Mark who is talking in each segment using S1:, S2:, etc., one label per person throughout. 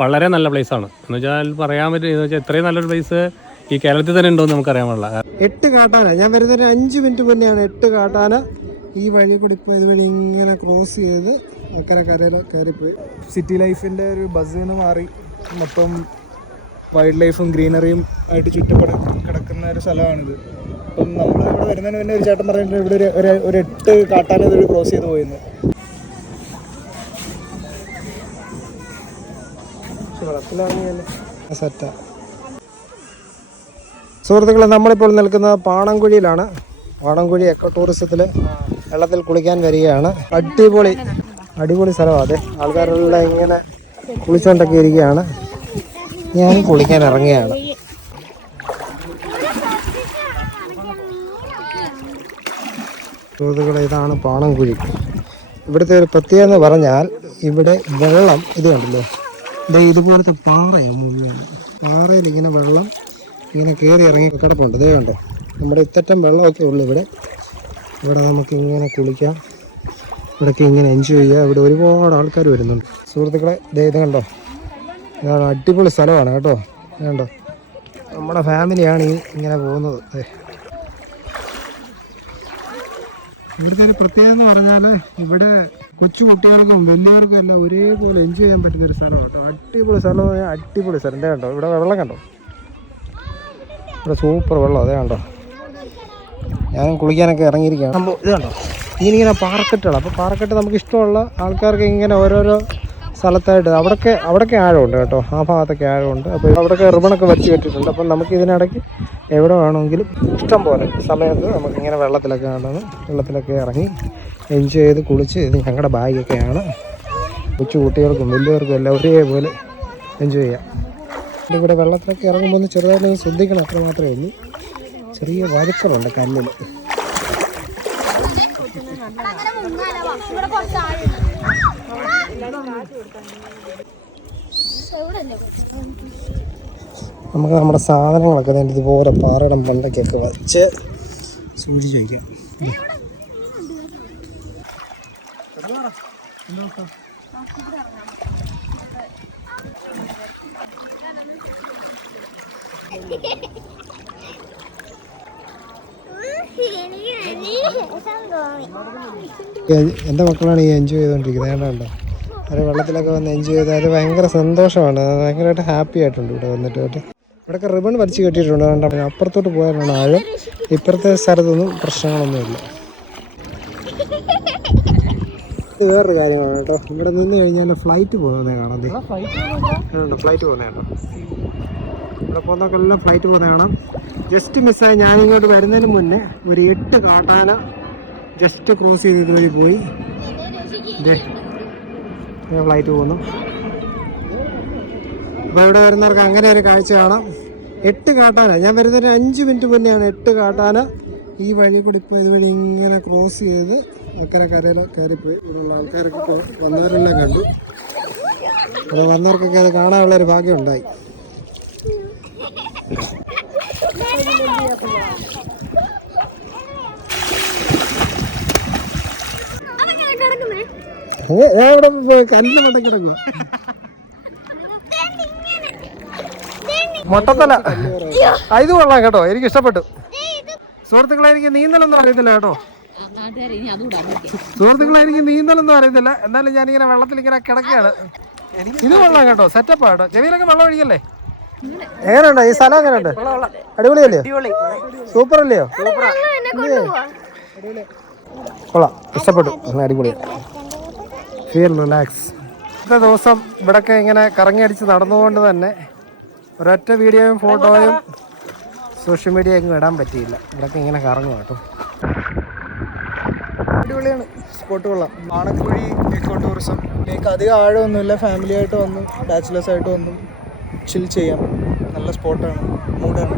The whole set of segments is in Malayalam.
S1: വളരെ നല്ല പ്ലേസ് ആണ്. എന്ന് വെച്ചാൽ പറയാൻ പറ്റും എന്ന് വെച്ചാൽ ഇത്രയും നല്ലൊരു പ്ലേസ് ഈ കേരളത്തിൽ തന്നെ ഉണ്ടോ എന്ന് നമുക്ക് അറിയാൻ പാടില്ല.
S2: എട്ട് കാട്ടാന. ഞാൻ വരുന്നതിന് അഞ്ച് മിനിറ്റ് മുന്നെയാണ് എട്ട് കാട്ടാന ഈ വഴി കൂടി ഇപ്പോൾ ഇതുവഴി ഇങ്ങനെ ക്രോസ് ചെയ്ത് അക്കരെ കരയിൽ കയറിപ്പോയി. സിറ്റി ലൈഫിന്റെ ഒരു ബസ്സിൽ നിന്ന് മാറി. മൊത്തം വൈൽഡ് ലൈഫും ഗ്രീനറിയും ആയിട്ട് ചുറ്റപ്പെട കിടക്കുന്ന ഒരു സ്ഥലമാണിത്. അപ്പം നമ്മൾ ഇവിടെ വരുന്നതിന് മുന്നേ ഒരു ചേട്ടൻ പറഞ്ഞിട്ടുണ്ട് ഇവിടെ ഒരു ഒരു- ഒരു എട്ട് കാട്ടാന ഇതൊരു ക്രോസ് ചെയ്ത് പോയിരുന്നു സെറ്റാ സുഹൃത്തുക്കളെ നമ്മളിപ്പോൾ നിൽക്കുന്നത് പാണംകുഴിയിലാണ്. പാണംകുഴി എക്കോ ടൂറിസത്തിൽ വെള്ളത്തിൽ കുളിക്കാൻ വരികയാണ്. അടിപൊളി അടിപൊളി സ്ഥലമാണ് അതെ. ആൾക്കാരെല്ലാം ഇങ്ങനെ കുളിച്ചുകൊണ്ടൊക്കെ ഇരിക്കുകയാണ്. ഞാൻ കുളിക്കാൻ ഇറങ്ങുകയാണ്. സുഹൃത്തുക്കളെ ഇതാണ് പാണംകുഴി. ഇവിടുത്തെ ഒരു പ്രത്യേകത പറഞ്ഞാൽ ഇവിടെ വെള്ളം ഇത് കണ്ടല്ലോ? ദേ ഇതുപോലത്തെ പാറയാണ് മുഴുവൻ. പാറയിൽ ഇങ്ങനെ വെള്ളം ഇങ്ങനെ കയറി ഇറങ്ങി കിടപ്പുണ്ട്. ഇതേ ഉണ്ട് നമ്മുടെ ഇത്തറ്റം വെള്ളമൊക്കെ ഉള്ളു ഇവിടെ. ഇവിടെ നമുക്ക് ഇങ്ങനെ കുളിക്കാം. ഇവിടെയൊക്കെ ഇങ്ങനെ എൻജോയ് ചെയ്യാം. ഇവിടെ ഒരുപാട് ആൾക്കാർ വരുന്നുണ്ട്. സുഹൃത്തുക്കളെ ദേ ഇത് കണ്ടോ? ഇതാണ് അടിപൊളി സ്ഥലമാണ് കേട്ടോ. വേണ്ടോ കണ്ടോ? നമ്മുടെ ഫാമിലിയാണ് ഈ ഇങ്ങനെ പോകുന്നത്. അതെ ഇവിടുത്തെ ഒരു പ്രത്യേകത എന്ന് പറഞ്ഞാൽ ഇവിടെ കൊച്ചു കുട്ടികൾക്കും വലിയവർക്കും എല്ലാം ഒരേപോലെ എൻജോയ് ചെയ്യാൻ പറ്റുന്ന ഒരു സ്ഥലമാണ് കേട്ടോ. അടിപൊളി സ്ഥലം. അടിപൊളി സ്ഥലം. ഇതേ കണ്ടോ? ഇവിടെ വെള്ളം കണ്ടോ? ഇവിടെ സൂപ്പർ വെള്ളം. അതേ കണ്ടോ? ഞാൻ കുളിക്കാനൊക്കെ ഇറങ്ങിയിരിക്കുകയാണ്. സംഭവം കണ്ടോ? ഇങ്ങനെ ഇങ്ങനെ പാറക്കെട്ടുകൾ അപ്പോൾ പാറക്കെട്ട് നമുക്ക് ഇഷ്ടമുള്ള ആൾക്കാർക്ക് ഇങ്ങനെ ഓരോരോ സ്ഥലത്തായിട്ട് അവിടെയൊക്കെ അവിടെയൊക്കെ ആഴമുണ്ട് കേട്ടോ. ആ ഭാഗത്തൊക്കെ ആഴമുണ്ട്. അപ്പോൾ അവിടെയൊക്കെ റിബണൊക്കെ വെച്ച് കെട്ടിയിട്ടുണ്ട് അപ്പം നമുക്ക് ഇതിനിടയ്ക്ക് എവിടെ വേണമെങ്കിലും ഇഷ്ടം പോലെ സമയത്ത് നമുക്ക് ഇങ്ങനെ വെള്ളത്തിലൊക്കെ നടന്ന് വെള്ളത്തിലൊക്കെ ഇറങ്ങി എൻജോയ് ചെയ്ത് കുളിച്ച് ഇത് ഞങ്ങളുടെ ബാഗൊക്കെയാണ് കൊച്ചു കുട്ടികൾക്കും വലിയവർക്കും എല്ലാം ഒരേപോലെ എൻജോയ് ചെയ്യാം. ഇവിടെ വെള്ളത്തിലൊക്കെ ഇറങ്ങുമ്പോൾ ഒന്ന് ചെറുതായിട്ട് ശ്രദ്ധിക്കണം അത്ര മാത്രമേ ഉള്ളൂ. ചെറിയ വഴുക്കലുണ്ട് കല്ലിൽ നമുക്ക് നമ്മുടെ സാധനങ്ങളൊക്കെ ദേ ഇതുപോലെ പാറയുടെ മണ്ടയ്ക്കൊക്കെ വച്ച് സൂക്ഷിച്ച് വയ്ക്കാം എന്റെ മക്കളാണ് ഈ എൻജോയ് ചെയ്തുകൊണ്ടിരിക്കുന്നത് ഏതാണ്ടോ അവർ വെള്ളത്തിലൊക്കെ വന്ന് എൻജോയ് ചെയ്ത് അത് ഭയങ്കര സന്തോഷമാണ്. ഭയങ്കരമായിട്ട് ഹാപ്പി ആയിട്ടുണ്ട് ഇവിടെ വന്നിട്ട് ഇവിടെ ഇവിടെയൊക്കെ റിബൺ വലിച്ചു കെട്ടിയിട്ടുണ്ട് അതുകൊണ്ട് അപ്പുറത്തോട്ട് പോയാലാണ് ആഴം ഇപ്പുറത്തെ സ്ഥലത്തൊന്നും പ്രശ്നങ്ങളൊന്നുമില്ല ഇത് വേറൊരു കാര്യമാണ് കേട്ടോ. ഇവിടെ നിന്ന് കഴിഞ്ഞാൽ ഫ്ലൈറ്റ് പോകുന്നതേ കാണാം. ഫ്ലൈറ്റ് പോകുന്നത് കേട്ടോ ഇവിടെ പോകുന്നൊക്കെ എല്ലാം ഫ്ലൈറ്റ് പോകുന്ന ജസ്റ്റ് മിസ്സായി ഞാനിങ്ങോട്ട് വരുന്നതിന് മുന്നേ ഒരു എട്ട് കാട്ടാന ജസ്റ്റ് ക്രോസ് ചെയ്ത് ഇതുവഴി പോയി. ഫ്ലൈറ്റ് പോകുന്നു. അപ്പോൾ ഇവിടെ വരുന്നവർക്ക് അങ്ങനെ ഒരു കാഴ്ച കാണാം. എട്ട് കാട്ടാന. ഞാൻ വരുന്നതിന് അഞ്ച് മിനിറ്റ് മുന്നെയാണ് എട്ട് കാട്ടാന ഈ വഴി കൂടി ഇപ്പോൾ ഇതുവഴി ഇങ്ങനെ ക്രോസ് ചെയ്ത് അക്കരെ കരയിൽ കയറിപ്പോയി. ഇവിടെയുള്ള ആൾക്കാരൊക്കെ വന്നവരെല്ലാം കണ്ടു. അപ്പോൾ വന്നവർക്കൊക്കെ അത് കാണാനുള്ള ഒരു ഭാഗ്യം ഉണ്ടായി. കിടക്കും മൊട്ടത്തല ഇത് കൊള്ളാം കേട്ടോ. എനിക്ക് ഇഷ്ടപ്പെട്ടു. സുഹൃത്തുക്കളെ എനിക്ക് നീന്തലൊന്നും അറിയത്തില്ല കേട്ടോ. സുഹൃത്തുക്കളെ എനിക്ക് നീന്തലൊന്നും അറിയത്തില്ല. എന്നാലും ഞാനിങ്ങനെ വെള്ളത്തിൽ ഇങ്ങനെ കിടക്കുകയാണ്. ഇത് കൊള്ളാം കേട്ടോ. സെറ്റപ്പാ കേട്ടോ. ചെവിയിലൊക്കെ വെള്ളം ഒഴിക്കല്ലേ? എങ്ങനെയുണ്ട്? ഈ സ്ഥലം എങ്ങനെയുണ്ട്? അടിപൊളിയല്ലേ? സൂപ്പർ അല്ലയോ? കൊള്ളാം. ഇഷ്ടപ്പെട്ടു. അടിപൊളി. അടിപൊളിയാണ് ഫീൽ റിലാക്സ് ഇന്നത്തെ ദിവസം ഇവിടൊക്കെ ഇങ്ങനെ കറങ്ങി അടിച്ച് നടന്നുകൊണ്ട് തന്നെ ഒരൊറ്റ വീഡിയോയും ഫോട്ടോയും സോഷ്യൽ മീഡിയ എങ്ങും ഇടാൻ പറ്റിയില്ല. ഇവിടൊക്കെ ഇങ്ങനെ കറങ്ങും കേട്ടോ. അടിപൊളിയാണ്. സ്പോട്ട് കൊള്ളാം. ആണക്കുഴി എക്കോ ടൂറിസം എനിക്ക് അധികം ആഴമൊന്നുമില്ല. ഫാമിലി ആയിട്ട് വന്നു. ബാച്ചിലേഴ്സ് ആയിട്ട് വന്നു. ചിൽ ചെയ്യാം. നല്ല സ്പോട്ടാണ് മൂടാണ്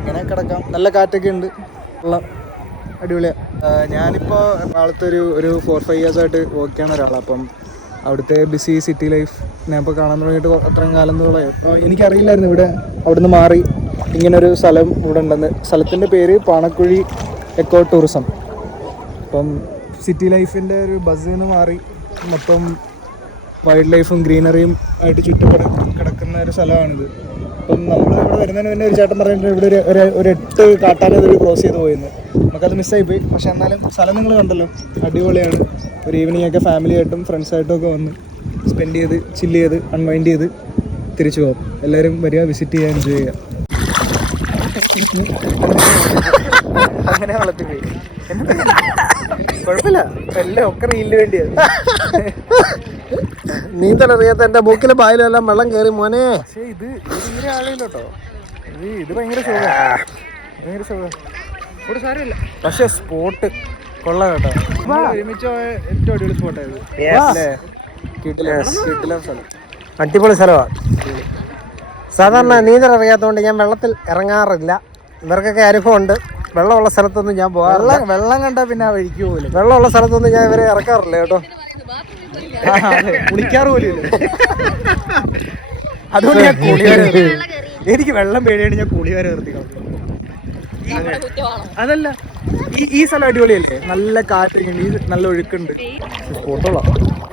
S2: ഇങ്ങനെ കിടക്കാം. നല്ല കാറ്റൊക്കെ ഉണ്ട്. ഉള്ള അടിപൊളിയാണ് ഞാനിപ്പോൾ എറണാകുളത്ത് ഒരു ഒരു ഫോർ ഫൈവ് ഇയേഴ്സ് ആയിട്ട് വർക്ക് ചെയ്യുന്ന ഒരാളാണ് അപ്പം അവിടുത്തെ ബിസി സിറ്റി ലൈഫ് ഞാൻ ഇപ്പോൾ കാണാൻ തുടങ്ങിയിട്ട് അത്രയും കാലം എന്നുള്ള അപ്പോൾ എനിക്കറിയില്ലായിരുന്നു ഇവിടെ അവിടുന്ന് മാറി ഇങ്ങനൊരു സ്ഥലം ഇവിടെ ഉണ്ടെന്ന്. സ്ഥലത്തിന്റെ പേര് പാണക്കുഴി എക്കോ ടൂറിസം അപ്പം സിറ്റി ലൈഫിന്റെ ഒരു ബസ്സിൽ നിന്ന് മാറി. മൊത്തം വൈൽഡ് ലൈഫും ഗ്രീനറിയും
S3: ആയിട്ട് ചുറ്റപ്പെട്ട് കിടക്കുന്ന ഒരു സ്ഥലമാണിത്. അപ്പം നമ്മൾ ഇവിടെ വരുന്നതിന് മുന്നേ ഒരു ചേട്ടൻ പറഞ്ഞിട്ടുണ്ട് ഇവിടെ ഒരു ഒരു എട്ട് കാട്ടാന ഇതിൽ ക്രോസ് ചെയ്ത് പോയിരുന്നു നമുക്കത് മിസ്സായി പോയി. പക്ഷേ എന്നാലും സ്ഥലം നിങ്ങൾ കണ്ടല്ലോ. അടിപൊളിയാണ്. ഒരു ഈവനിങ് ഒക്കെ ഫാമിലി ആയിട്ടും ഫ്രണ്ട്സായിട്ടും ഒക്കെ വന്ന് സ്പെൻഡ് ചെയ്ത് ചില്ല് ചെയ്ത് അൺവൈൻഡ് ചെയ്ത് തിരിച്ചു പോകും എല്ലാവരും വരിക വിസിറ്റ് ചെയ്യാൻ എൻജോയ് ചെയ്യുക. അങ്ങനെ വളർത്തിപ്പോയി കുഴപ്പമില്ല. എല്ലാം ഒക്കെ റീലിന് വേണ്ടിയാണ്
S2: നീന്തൽ അറിയാത്ത എന്റെ മൂക്കിലെ പായലും എല്ലാം വെള്ളം കയറി മോനെ.
S3: പക്ഷേ ഇത് ഇത് ഭയങ്കര സാരമില്ല. പക്ഷെ സ്പോട്ട് കൊള്ളാം കേട്ടോ. ഒരുമിച്ച് ഏറ്റവും അടിപൊളി കിട്ടില്ല
S2: അടിപൊളി സ്ഥലമാണ് സാധാരണ നീന്തൽ അറിയാത്തതുകൊണ്ട് ഞാൻ വെള്ളത്തിൽ ഇറങ്ങാറില്ല. ഇവർക്കൊക്കെ അനുഭവമുണ്ട്. വെള്ളമുള്ള സ്ഥലത്തൊന്നും ഞാൻ പോകാറില്ല.
S3: വെള്ളം വെള്ളം കണ്ടാ പിന്നെ ആ വഴിക്ക് പോലും
S2: വെള്ളമുള്ള സ്ഥലത്തൊന്നും ഞാൻ ഇവരെ ഇറക്കാറില്ല കേട്ടോ.
S3: കുളിക്കാറ് പോലും അതുകൊണ്ട് ഞാൻ കുളി വരെ എനിക്ക് വെള്ളം പേടിയാണ് ഞാൻ കുളി വരെ നിർത്തി അതല്ല. ഈ ഈ സ്ഥലം അടിപൊളിയല്ലേ? നല്ല കാറ്റ് ഈ നല്ല ഒഴുക്കുണ്ട്. സ്പോട്ടുള്ള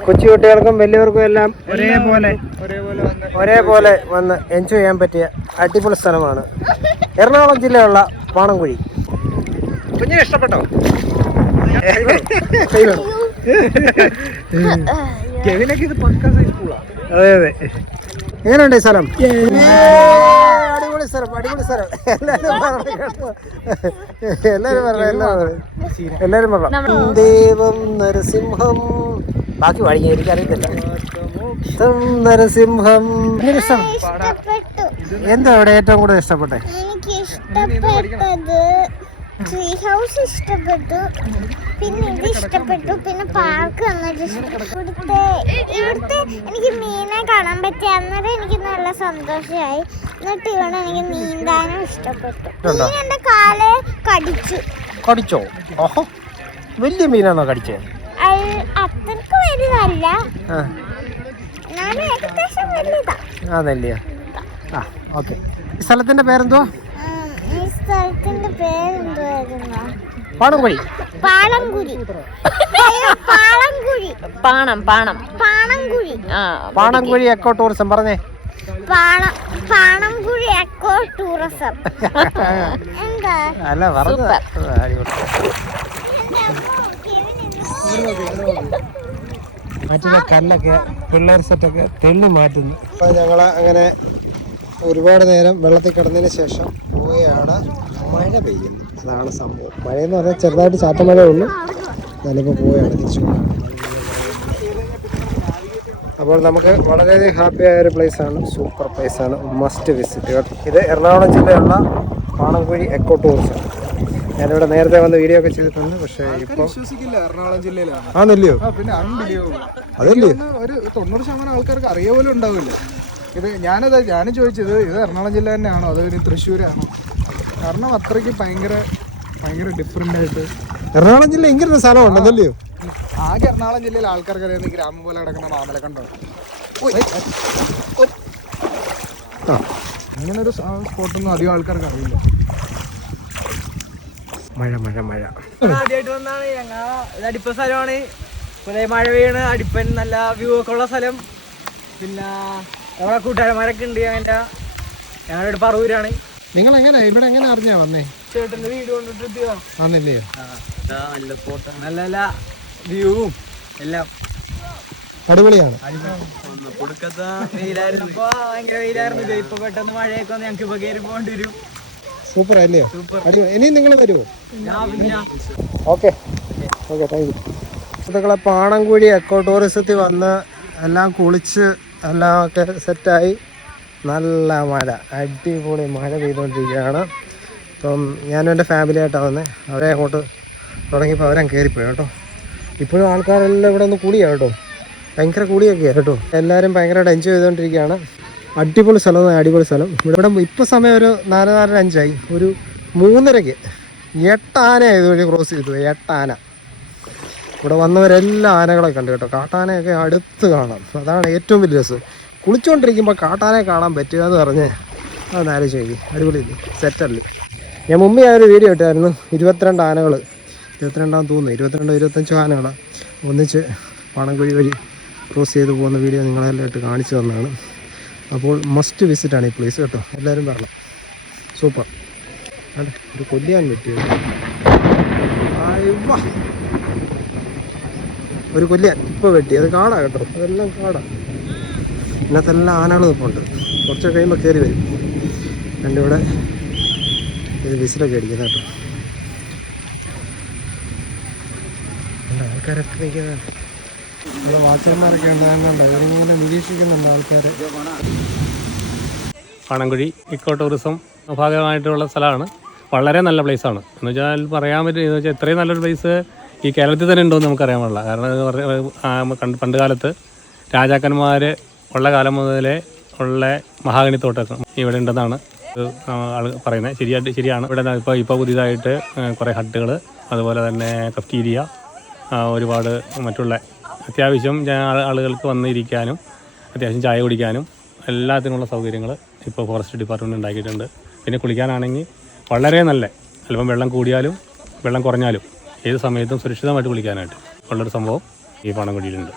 S2: കൊച്ചു കുട്ടികൾക്കും വലിയവർക്കും എല്ലാം
S3: ഒരേപോലെ. ഒരേപോലെ വന്ന്
S2: ഒരേപോലെ വന്ന് എൻജോയ് ചെയ്യാൻ പറ്റിയ അടിപൊളി സ്ഥലമാണ്. എറണാകുളം ജില്ലയുള്ള പാണംകുഴി കുഞ്ഞിന് ഇഷ്ടപ്പെട്ടോ?
S3: കെവിനൊക്കെ ഇത് പക്ക സൈസ്
S2: അതെ അതെ. എങ്ങനെയുണ്ട് സ്ഥലം? അടിപൊളി സ്ഥലം അടിപൊളി സ്ഥലം. എല്ലാരും പറഞ്ഞു എല്ലാരും പറഞ്ഞു. എല്ലാരും എല്ലാരും പറഞ്ഞു. ദേവം നരസിംഹം. ബാക്കി വഴി എനിക്ക് അറിയത്തില്ല. നരസിംഹം. ഇഷ്ടം എന്താ ഇവിടെ ഏറ്റവും കൂടുതൽ ഇഷ്ടപ്പെട്ടെ?
S4: എനിക്ക് ഇഷ്ടപ്പെട്ടത് ട്രീ ഹൗസ് ഇഷ്ടപ്പെട്ടു. പിന്നെ ഇത് ഇഷ്ടപ്പെട്ടു. പിന്നെ പാർക്ക് വന്നിട്ട് ഇവിടുത്തെ ഇവിടുത്തെ എനിക്ക് മീനെ കാണാൻ പറ്റി. അന്നേരം എനിക്ക് നല്ല സന്തോഷമായി. എന്നിട്ട് ഇവിടെ എനിക്ക് നീന്താനും ഇഷ്ടപ്പെട്ടു? മീൻ എന്റെ കാൽ കടിച്ചു.
S2: കടിച്ചോ? ഓഹോ. വലിയ മീനാണോ കടിച്ചേ?
S4: അത് അത്രയ്ക്ക് വലുതല്ല.
S2: ആ.
S4: ഏകദേശം വലുതാ.
S2: ആ നെല്ലിയോ ആ ഓക്കെ സ്ഥലത്തിന്റെ
S4: പേരെന്തോ സ്ഥലത്തിന്റെ പേരെന്തുവായിരുന്നു
S2: പാണംകുഴി.
S4: പാളംകുഴി. പാളംകുഴി.
S5: പാണം പാണം.
S4: പാണംകുഴി.
S5: ആ
S2: പാണംകുഴി എക്കോ ടൂറിസം പറഞ്ഞേ.
S4: പാണം പാണംകുഴി എക്കോ ടൂറിസം എന്താ?
S2: അല്ല പറഞ്ഞ അടിപൊളി. മാറ്റുന്ന കല്ലൊക്കെ പിള്ളേർ സെറ്റൊക്കെ തെള്ളി മാറ്റുന്നു. അപ്പോൾ ഞങ്ങൾ അങ്ങനെ ഒരുപാട് നേരം വെള്ളത്തിൽ കിടന്നതിന് ശേഷം പോവുകയാണ്. മഴ പെയ്യുന്നു അതാണ് സംഭവം. മഴ എന്ന് പറഞ്ഞാൽ ചെറുതായിട്ട് ചാറ്റമഴ ഉള്ളു. ഞാനിപ്പോൾ പോവുകയാണ് തിരിച്ചു. അപ്പോൾ നമുക്ക് വളരെയധികം ഹാപ്പി ആയ ഒരു ആണ്. സൂപ്പർ പ്ലേസ് ആണ്. മസ്റ്റ് വിസിറ്റ് ഇത് എറണാകുളം ജില്ലയുള്ള പാണംകുഴി എക്കോ ടൂറിസം ഞാനിവിടെ നേരത്തെ വന്ന് വീഡിയോ ഒക്കെ ചെയ്തിട്ടുണ്ട്. പക്ഷേ ഇപ്പോൾ
S3: വിശ്വസിക്കില്ല എറണാകുളം ജില്ലയിലാണ്.
S2: ആണെല്ലയോ?
S3: പിന്നെ
S2: അതല്ലേ?
S3: ഒരു തൊണ്ണൂറ് ശതമാനം ആൾക്കാർക്ക് അറിയ പോലും ഉണ്ടാവില്ല. ഇത് ഞാനത് ഞാൻ ചോദിച്ചത് ഇത് എറണാകുളം ജില്ല തന്നെയാണോ? അതോ ഇനി തൃശ്ശൂരാണോ? കാരണം അത്രയ്ക്ക് ഭയങ്കര ഭയങ്കര ഡിഫറെന്റ് ആയിട്ട്.
S2: എറണാകുളം ജില്ല ഇങ്ങനെ ഒരു സ്ഥലം ഉണ്ടല്ലോ
S3: ആകെ എറണാകുളം ജില്ലയിൽ ആൾക്കാർക്ക് അറിയാം ഗ്രാമം പോലെ കിടക്കുന്ന മാമലക്കണ്ടോ
S2: കണ്ടോ?
S3: ഇങ്ങനെ ഒരു സ്പോട്ടൊന്നും അധികം ആൾക്കാർക്ക് അറിയില്ല
S2: മഴ മഴ. മഴ
S6: ആദ്യമായിട്ട് വന്നാണ്. ഞങ്ങൾ അടിപ്പ സ്ഥലമാണ്. കുറെ മഴ പെയ്യണ്. അടിപ്പൻ നല്ല വ്യൂ ഒക്കെ ഉള്ള സ്ഥലം. പിന്നെ നമ്മളെ കൂട്ടുകാരന്മാരൊക്കെ ഉണ്ട്. ഞങ്ങളുടെ ഞങ്ങളുടെ പറവൂരാണ്.
S2: നിങ്ങൾ എങ്ങനെ ഇവിടെ എങ്ങനെ അറിഞ്ഞാ വന്നേ?
S6: ചേട്ടന്റെ വീട് കൊണ്ടിട്ട്
S2: വന്നില്ലേ
S6: നല്ല ഫോട്ടോ നല്ല നല്ല വ്യൂവും എല്ലാം.
S2: അടിപൊളിയാണ്. സൂപ്പർ അല്ലേ? ഇനിയും നിങ്ങൾ വരുമോ ഓക്കെ ഓക്കെ താങ്ക് യു സുഹൃത്തുക്കളെ പാണംകുഴി എക്കോ ടൂറിസത്തിൽ വന്ന് എല്ലാം കുളിച്ച് എല്ലാം ഒക്കെ സെറ്റായി നല്ല മഴ അടിപൊളി മഴ പെയ്തുകൊണ്ടിരിക്കുകയാണ് അപ്പം ഞാനും എന്റെ ഫാമിലി ആയിട്ടാണ് വന്നത് അവരെ അങ്ങോട്ട് തുടങ്ങിയപ്പോൾ അവരെ കയറിപ്പോയി കേട്ടോ. ഇപ്പോഴും ആൾക്കാരെല്ലാം ഇവിടെ ഒന്ന് കൂടിയാണ് കേട്ടോ. ഭയങ്കര കൂടിയൊക്കെയാണ് കേട്ടോ. എല്ലാവരും ഭയങ്കരമായിട്ട് എൻജോയ് ചെയ്തുകൊണ്ടിരിക്കുകയാണ് അടിപൊളി സ്ഥലം അടിപൊളി സ്ഥലം. ഇവിടെ ഇപ്പോൾ സമയം ഒരു നാല് നാലര അഞ്ചായി. ഒരു മൂന്നരയ്ക്ക്. എട്ടാന ഇതുവഴി ക്രോസ് ചെയ്തു. എട്ടാന ഇവിടെ വന്നവരെല്ലാം ആനകളെ കണ്ടു കേട്ടോ. കാട്ടാനയൊക്കെ അടുത്ത് കാണാം. അതാണ് ഏറ്റവും വലിയ രസം. കുളിച്ചുകൊണ്ടിരിക്കുമ്പോൾ കാട്ടാനെ കാണാൻ പറ്റുക എന്ന് പറഞ്ഞ് അതൊന്ന് ആലോചിച്ച് അടിപൊളി സെറ്റല്ലേ. ഞാൻ മുമ്പ് ഞാനൊരു വീഡിയോ ഇട്ടായിരുന്നു. ഇരുപത്തിരണ്ട് ആനകൾ ഇരുപത്തിരണ്ടാം തോന്നുന്നു. ഇരുപത്തിരണ്ടോ ഇരുപത്തഞ്ചോ ആനകൾ ഒന്നിച്ച് പണംകുഴി വഴി ക്രോസ് ചെയ്ത് പോകുന്ന വീഡിയോ നിങ്ങളെല്ലാമായിട്ട് കാണിച്ചു തന്നതാണ്. അപ്പോൾ മസ്റ്റ് വിസിറ്റ് ആണ് ഈ പ്ലേസ് കേട്ടോ. എല്ലാവരും വരണം. സൂപ്പർ അതെ ഒരു കൊല്ലിയാൻ പറ്റിയത്. ഒരു കൊല്ലിയാൻ ഇപ്പോൾ വെട്ടി. അത് കാടാ കേട്ടോ. അതെല്ലാം കാടാ. ഇതിനകത്തെല്ലാം ആനകൾ നിൽപ്പുണ്ട്. കുറച്ച് കഴിയുമ്പോൾ കയറി വരും. എന്റെ ഇവിടെ ഇത് വിസിലൊക്കെ അടിക്കുന്നത് കേട്ടോ. ആൾക്കാരൊക്കെ നിൽക്കുന്നത്. ഇവിടെ വാച്ചന്മാരൊക്കെ ഉണ്ടാകുന്നുണ്ട് അവരിങ്ങനെ നിരീക്ഷിക്കുന്നുണ്ട് ആൾക്കാർ
S1: പണംകുഴി ഇക്കോ ടൂറിസം ഭാഗമായിട്ടുള്ള സ്ഥലമാണ്. വളരെ നല്ല പ്ലേസാണ് എന്ന് വെച്ചാൽ പറയാൻ പറ്റും എന്ന് വെച്ചാൽ ഇത്രയും നല്ലൊരു പ്ലേസ് ഈ കേരളത്തിൽ തന്നെ ഉണ്ടോ എന്ന് നമുക്കറിയാൻ പാടില്ല. കാരണം പണ്ട് കാലത്ത് രാജാക്കന്മാർ ഉള്ള കാലം മുതലേ ഉള്ള മഹാഗണി തോട്ടം ഇവിടെ ഉണ്ടെന്നാണ് പറയുന്നത്. ശരിയായിട്ട് ശരിയാണ്. ഇവിടെ ഇപ്പോൾ ഇപ്പോൾ പുതിയതായിട്ട് കുറേ ഹട്ടുകൾ അതുപോലെ തന്നെ കഫ്റ്റീരിയ ഒരുപാട് മറ്റുള്ള അത്യാവശ്യം ആളുകൾക്ക് വന്നിരിക്കാനും അത്യാവശ്യം ചായ കുടിക്കാനും എല്ലാത്തിനുള്ള സൗകര്യങ്ങൾ ഇപ്പോൾ ഫോറസ്റ്റ് ഡിപ്പാർട്ട്മെന്റ് ഉണ്ടാക്കിയിട്ടുണ്ട്. പിന്നെ കുളിക്കാനാണെങ്കിൽ വളരെ നല്ല. അല്പം വെള്ളം കൂടിയാലും വെള്ളം കുറഞ്ഞാലും ഏത് സമയത്തും സുരക്ഷിതമായിട്ട് കുളിക്കാനായിട്ട് ഉള്ളൊരു സംഭവം ഈ പാണൻകുടിയിലുണ്ട്